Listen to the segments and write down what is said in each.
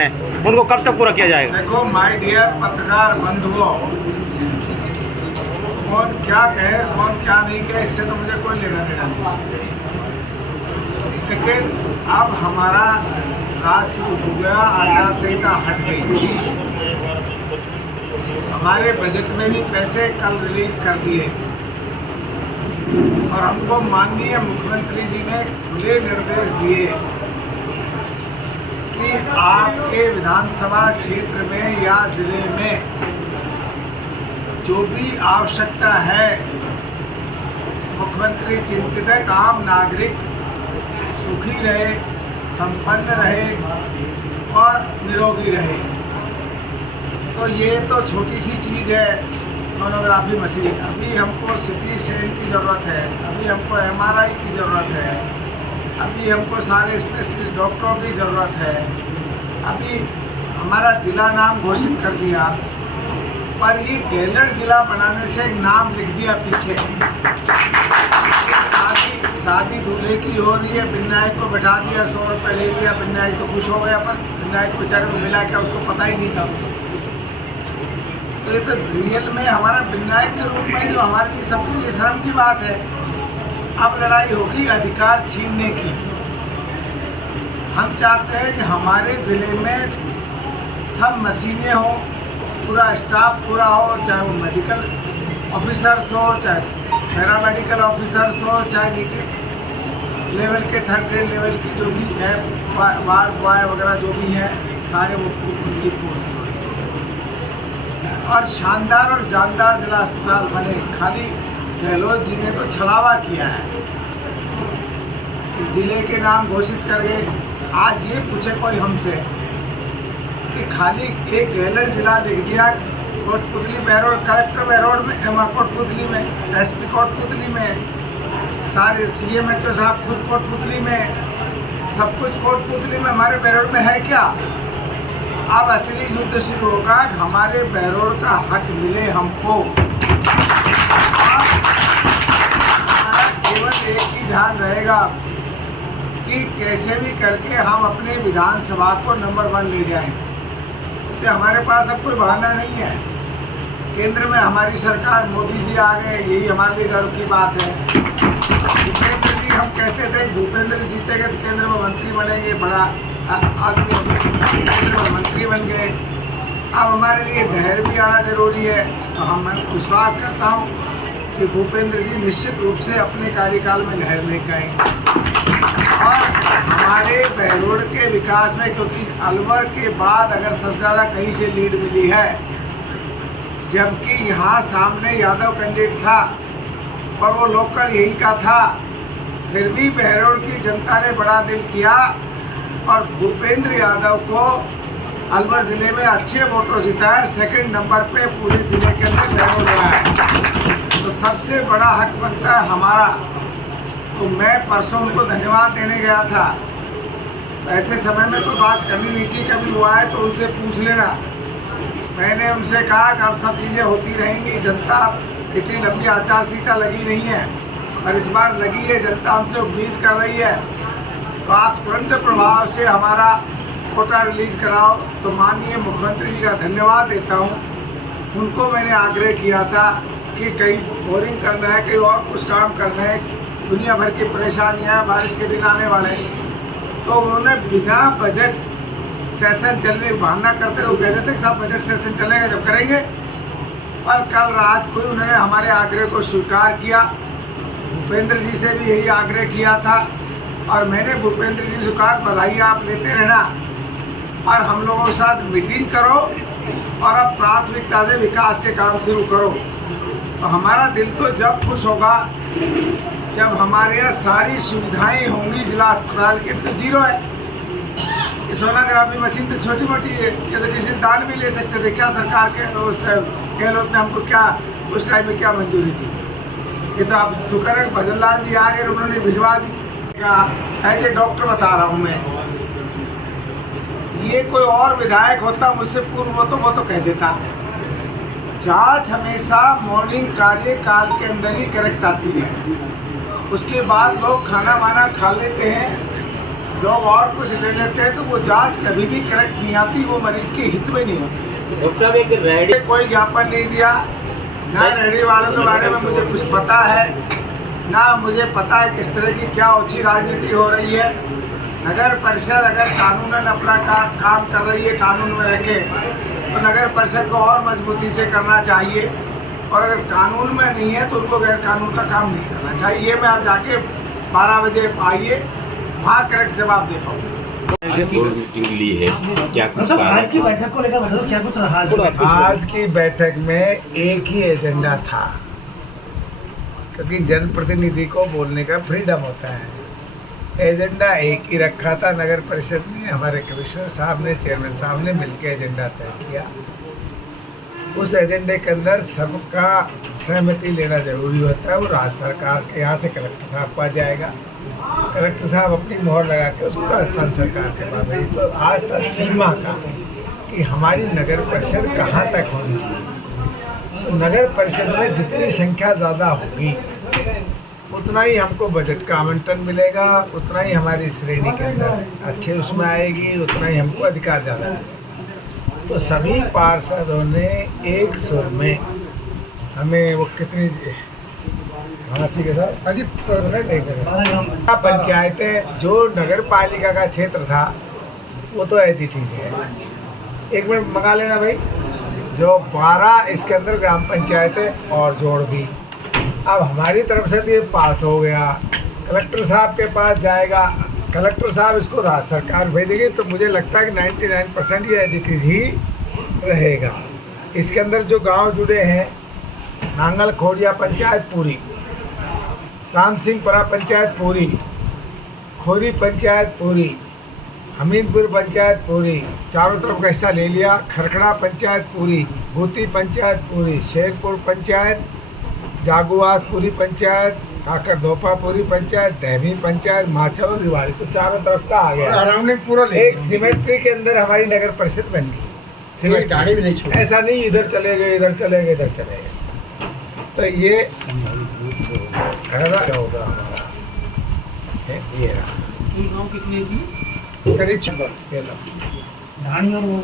उनको कब तक पूरा किया जाएगा? देखो माय डियर पत्रकार बंधुओं, कौन क्या कहे कौन क्या नहीं कहे इससे तो मुझे कोई लेना देना नहीं, लेकिन अब हमारा राज शुरू हो गया, आचार संहिता हट गई। हमारे बजट में भी पैसे कल रिलीज कर दिए और हमको माननीय मुख्यमंत्री जी ने खुले निर्देश दिए कि आपके विधानसभा क्षेत्र में या जिले में जो भी आवश्यकता है, मुख्यमंत्री चिंतित है कि आम नागरिक सुखी रहे, संपन्न रहे और निरोगी रहे। तो ये तो छोटी सी चीज़ है, सोनोग्राफी मशीन। अभी हमको सिटी स्कैन की ज़रूरत है, अभी हमको MRI की ज़रूरत है, अभी हमको सारे स्पेशलिस्ट डॉक्टरों की ज़रूरत है। अभी हमारा जिला नाम घोषित कर दिया, पर ये गैलर जिला बनाने से एक नाम लिख दिया पीछे। शादी दूल्हे की हो रही है, विनायक को बैठा दिया, 100 रुपये ले लिया, विनायक तो खुश हो गया, पर विनायक बेचारे को मिला क्या उसको पता ही नहीं था। तो ये तो रियल में हमारा विनायक के रूप में जो हमारे लिए सबके लिए शर्म की बात है। अब लड़ाई होगी अधिकार छीनने की। हम चाहते हैं कि हमारे ज़िले में सब मशीनें हो, पूरा स्टाफ पूरा हो, चाहे वो मेडिकल ऑफिसर्स हो, चाहे पैरामेडिकल ऑफिसर्स हो, चाहे नीचे लेवल के 3rd ग्रेड लेवल की जो भी है, वार्ड बॉय वगैरह जो भी हैं, सारे वो उनकी पूर्ति हो रही है। और शानदार और जानदार जिला अस्पताल बने। खाली गहलोत जी ने तो छलावा किया है कि जिले के नाम घोषित कर गए। आज ये पूछे कोई हमसे कि खाली एक गैलर जिला लिख दिया, कोटपुतली बहरोड, कलेक्टर बहरोड में, कोटपुतली में, SP कोटपुतली में, सारे CMHO साहब खुद कोटपुतली में, सब कुछ कोटपुतली में, हमारे बहरोड में है क्या? अब असली युद्ध शुरू होगा, हमारे बहरोड का हक मिले हमको। हमारा केवल एक ही ध्यान रहेगा कि कैसे भी करके हम अपने विधानसभा को नंबर 1 ले जाएं। क्योंकि हमारे पास अब कोई बहाना नहीं है। केंद्र में हमारी सरकार, मोदी जी आ गए, यही हमारे लिए गर्व की बात है। भूपेंद्र जी, हम कहते थे भूपेंद्र जीतेंगे तो केंद्र में मंत्री बनेंगे, बड़ा आदमी केंद्र में मंत्री बन गए। अब हमारे लिए नहर भी आना जरूरी है। तो हम विश्वास करता हूँ कि भूपेंद्र जी निश्चित रूप से अपने कार्यकाल में नहर लेकर आएंगे और हमारे बहरोड के विकास में, क्योंकि अलवर के बाद अगर सबसे ज़्यादा कहीं से लीड मिली है, जबकि यहाँ सामने यादव कैंडिडेट था और वो लोकल यही का था, फिर भी बहरोड की जनता ने बड़ा दिल किया और भूपेंद्र यादव को अलवर ज़िले में अच्छे वोटों जिताया। 2nd नंबर पे पूरे ज़िले के अंदर बहरोड रहा है। तो सबसे बड़ा हक बनता है हमारा। तो मैं परसों उनको धन्यवाद देने गया था। तो ऐसे समय में कोई बात कमी नीचे कभी हुआ है तो उनसे पूछ लेना। मैंने उनसे कहा कि अब सब चीज़ें होती रहेंगी, जनता इतनी लंबी आचार संहिता लगी नहीं है और इस बार लगी है, जनता हमसे उम्मीद कर रही है, तो आप तुरंत प्रभाव से हमारा कोटा रिलीज कराओ। तो माननीय मुख्यमंत्री जी का धन्यवाद देता हूँ। उनको मैंने आग्रह किया था कि कहीं बोरिंग करना है, कहीं और कुछ काम करना है, दुनिया भर की परेशानियाँ, बारिश के दिन आने वाले हैं, तो उन्होंने बिना बजट सेशन चलने बहाना करते तो कहते थे कि साहब बजट सेशन चलेगा जब करेंगे। पर कल रात को उन्होंने हमारे आग्रह को स्वीकार किया। भूपेंद्र जी से भी यही आग्रह किया था और मैंने भूपेंद्र जी से कहा बधाई आप लेते रहना और हम लोगों के साथ मीटिंग करो और अब प्राथमिकता से विकास के काम शुरू करो। तो हमारा दिल तो जब खुश होगा जब हमारे यहाँ सारी सुविधाएं होंगी। जिला अस्पताल के तो 0 है। ये सोनोग्राफी मशीन तो छोटी मोटी है, ये तो किसी दान भी ले सकते थे। क्या सरकार के उस गहलोत ने हमको क्या उस टाइम में क्या मंजूरी दी? ये तो आप शुक्र है भजन लाल जी आ गए, उन्होंने भिजवा दी। क्या एज ए डॉक्टर बता रहा हूँ मैं, ये कोई और विधायक होता मुझसे पूर्व वो तो कह देता। जांच हमेशा मॉर्निंग कार्यकाल के अंदर ही करेक्ट आती है। उसके बाद लोग खाना वाना खा लेते हैं लोग और कुछ ले लेते हैं तो वो जांच कभी भी करेक्ट नहीं आती, वो मरीज के हित में नहीं होती। डॉक्टर साहब एक रेडी कोई ज्ञापन नहीं दिया, ना रेडी वालों के बारे में मुझे कुछ पता है, ना मुझे पता है किस तरह की क्या ओछी राजनीति हो रही है। नगर परिषद अगर कानूनन अपना काम कर रही है, कानून में रखे, तो नगर परिषद को और मजबूती से करना चाहिए, और अगर कानून में नहीं है तो उनको गैर कानून का काम नहीं करना चाहिए। ये मैं आप जाके 12 बजे आइए, वहाँ करेक्ट जवाब दे पाऊँगा। मीटिंग ली है, क्या कुछ आज की बैठक को लेकर बताओ, क्या कुछ रहा? आज की बैठक में एक ही एजेंडा था, क्योंकि जनप्रतिनिधि को बोलने का फ्रीडम होता है। एजेंडा एक ही रखा था, नगर परिषद ने, हमारे कमिश्नर साहब ने, चेयरमैन साहब ने मिलकर एजेंडा तय किया। उस एजेंडे के अंदर सबका सहमति लेना जरूरी होता है। वो राज्य सरकार के यहाँ से कलेक्टर साहब को आ जाएगा, कलेक्टर साहब अपनी मोहर लगा के उसको राजस्थान सरकार के पास भेजी। तो आज तक सीमा का कि हमारी नगर परिषद कहाँ तक होनी चाहिए। तो नगर परिषद में जितनी संख्या ज़्यादा होगी उतना ही हमको बजट का आवंटन मिलेगा, उतना ही हमारी श्रेणी के अंदर अच्छे उसमें आएगी, उतना ही हमको अधिकार ज़्यादा मिलेगा। तो सभी पार्षदों ने एक सुर में हमें वो कितनी कहासी के साथ पंचायतें, जो नगर पालिका का क्षेत्र था वो तो ऐसी चीज़ है। एक मिनट मंगा लेना भाई, जो 12 इसके अंदर ग्राम पंचायतें और जोड़ दी। अब हमारी तरफ से तो ये पास हो गया, कलेक्टर साहब के पास जाएगा, कलेक्टर साहब इसको राज्य सरकार भेजेंगे। तो मुझे लगता है कि 99% ये एज इट इज़ ही रहेगा। इसके अंदर जो गांव जुड़े हैं, नांगल खोड़िया पंचायत पूरी, राम सिंहपुरा पंचायत पूरी, खोरी पंचायत पूरी, हमीदपुर पंचायत पूरी, चारों तरफ का हिस्सा ले लिया, खरखड़ा पंचायत पूरी, भूती पंचायत पूरी, शेरपुर पंचायत, जागुआस पूरी पंचायत, काकर धोपा पूरी पंचायत, दहमी पंचायत, माचल और रिवाड़ी, तो चारों तरफ का आ गया। अराउंडिंग पूरा एक सिमेट्री के अंदर हमारी नगर परिषद बन गई। गाड़ी भी नहीं छोड़ी। ऐसा नहीं इधर चले गए, इधर चले गए, इधर चले गए। तो ये ऐसा होगा हमारा। ये रहा करीब ये लो। ढाणी और वो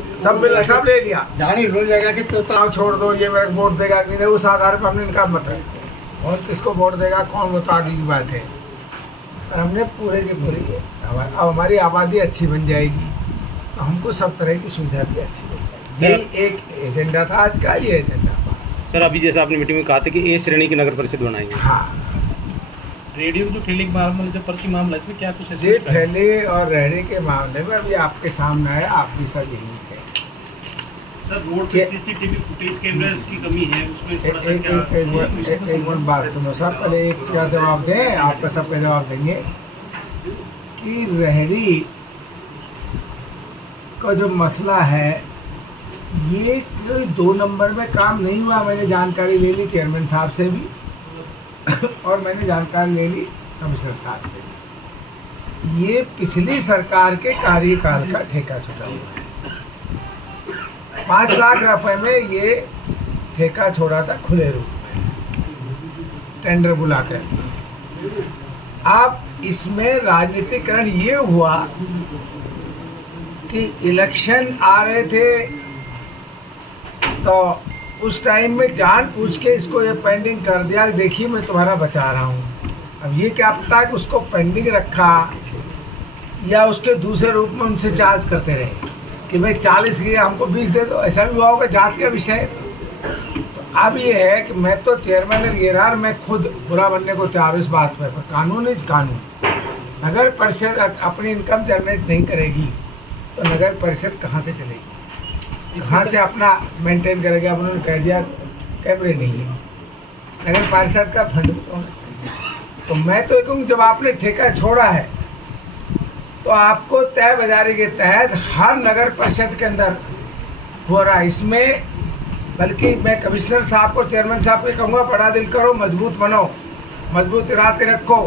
सब ले लिया। गाड़ी रोज जाएगा कि तो गाँव छोड़ दो, ये मेरे को वोट देगा कि नहीं, उस आधार पर हमने इनका मत रखते। और किसको वोट देगा कौन, वो तो आगे की बात है। और हमने पूरे की पूरी अब हमारी आबादी अच्छी बन जाएगी तो हमको सब तरह की सुविधा भी अच्छी मिल जाएगी। यही एक एजेंडा था आज का, ये एजेंडा। सर अभी जैसे आपने मीटिंग में कहा था कि ए श्रेणी की नगर परिषद बनाएंगे। हाँ, रेडियो जो ठेले के मामले, जो पर्ची मामला, इसमें क्या कुछ ये ठेले और रेहड़ी के मामले में अभी आपके सामने है, आप भी सब यही थे। सर रोड पे सीसीटीवी फुटेज कैमरा की कमी है, उसमें थोड़ा सा एक मिनट बात सुनो सर, पहले एक का जवाब दें, आपका सबका जवाब देंगे कि रेहड़ी का जो मसला है ये कोई 2 नंबर में काम नहीं हुआ। मैंने जानकारी ले ली चेयरमैन साहब से भी और मैंने जानकारी ले ली कमिश्नर साहब से भी। ये पिछली सरकार के कार्यकाल का ठेका छुड़ा हुआ है। 5 लाख रुपए में ये ठेका छोड़ा था खुले रूप में, टेंडर बुला कर। अब इसमें राजनीतिकरण ये हुआ कि इलेक्शन आ रहे थे तो उस टाइम में जान पूछ के इसको ये पेंडिंग कर दिया, देखिए मैं तुम्हारा बचा रहा हूँ। अब ये क्या पता है कि उसको पेंडिंग रखा या उसके दूसरे रूप में उनसे चार्ज करते रहे कि भाई 40 की हमको 20 दे दो, ऐसा भी हुआ होगा, जांच का विषय है। तो अब ये है कि मैं तो चेयरमैन गिरार, मैं खुद बुरा बनने को तैयार हूँ इस बात पर कानून इज कानून। नगर परिषद अपनी इनकम जनरेट नहीं करेगी तो नगर परिषद कहाँ से चलेगी, कहाँ से अपना मेंटेन करेगा। अब उन्होंने कह दिया कैमरे नहीं है, नगर परिषद का फंड भी तो होना चाहिए। तो मैं तो कहूँ जब आपने ठेका छोड़ा है तो आपको तय बाजारी के तहत हर नगर परिषद के अंदर हो रहा है। इसमें बल्कि मैं कमिश्नर साहब को, चेयरमैन साहब को कहूँगा बड़ा दिल करो, मजबूत बनो, मजबूत इरादे रखो।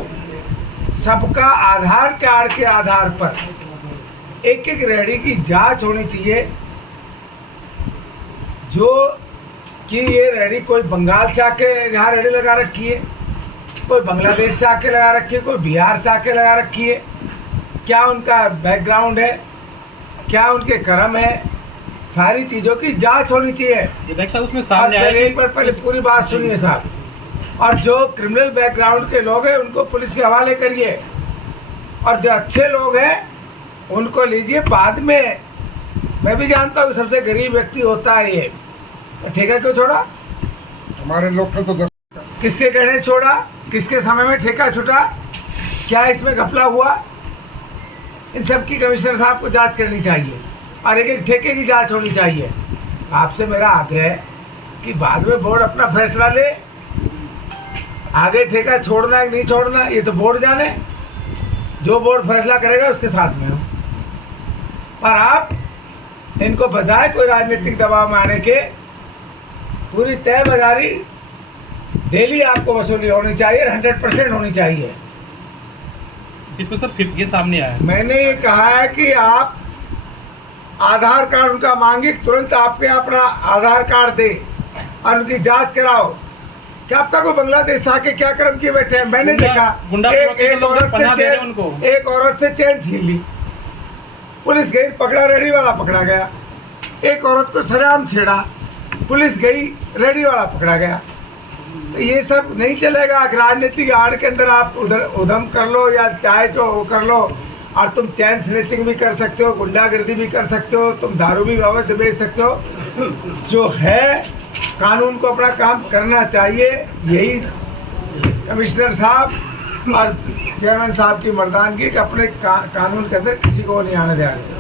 सबका आधार कार्ड के आधार पर एक एक रेहड़ी की जांच होनी चाहिए, जो कि ये रेहड़ी कोई बंगाल से आके यहाँ रेहड़ी लगा रखी है, कोई बांग्लादेश से आके लगा रखी है, कोई बिहार से आके लगा रखी है, क्या उनका बैकग्राउंड है, क्या उनके कर्म है, सारी चीज़ों की जांच होनी चाहिए। विधायक साहब उसमें और सामने आया पहले एक बार पहले पूरी बात सुनिए साहब। और जो क्रिमिनल बैकग्राउंड के लोग हैं उनको पुलिस के हवाले करिए, और जो अच्छे लोग हैं उनको लीजिए बाद में। मैं भी जानता हूँ सबसे गरीब व्यक्ति होता है ये, ठेका क्यों छोड़ा? हमारे लोग का तो 10 किसके कहने छोड़ा? किसके समय में ठेका छूटा? क्या इसमें घपला हुआ? इन सब की कमिश्नर साहब को जांच करनी चाहिए और एक एक ठेके की जांच होनी चाहिए। आपसे मेरा आग्रह है कि बाद में बोर्ड अपना फैसला ले, आगे ठेका छोड़ना है कि नहीं छोड़ना ये तो बोर्ड जाने, जो बोर्ड फैसला करेगा उसके साथ में हो। पर आप इनको बजाय कोई राजनीतिक दबाव में आने के, पूरी तय बाजारी डेली आपको वसूली होनी चाहिए, 100% होनी चाहिए। इसमें सर फिर ये सामने आया मैंने ये कहा है कि आप आधार कार्ड उनका मांगे, तुरंत आपके अपना आधार कार्ड दे और उनकी जांच कराओ। क्या अब तक वो बांग्लादेश से आके क्या कर्म किए बैठे हैं? मैंने देखा एक औरत से चैन छीन ली, पुलिस गई, पकड़ा, रेडी वाला पकड़ा गया। एक औरत को सरेआम छेड़ा, पुलिस गई, रेडी वाला पकड़ा गया। तो ये सब नहीं चलेगा। राजनीतिक आड़ के अंदर आप उधर उधम कर लो या चाहे जो वो कर लो, और तुम चैन स्नैचिंग भी कर सकते हो, गुंडागर्दी भी कर सकते हो, तुम दारू भी अवैध बेच सकते हो। जो है कानून को अपना काम करना चाहिए। यही कमिश्नर साहब और चेयरमैन साहब की मर्दानगी कि अपने कानून के अंदर किसी को नहीं आने देंगे।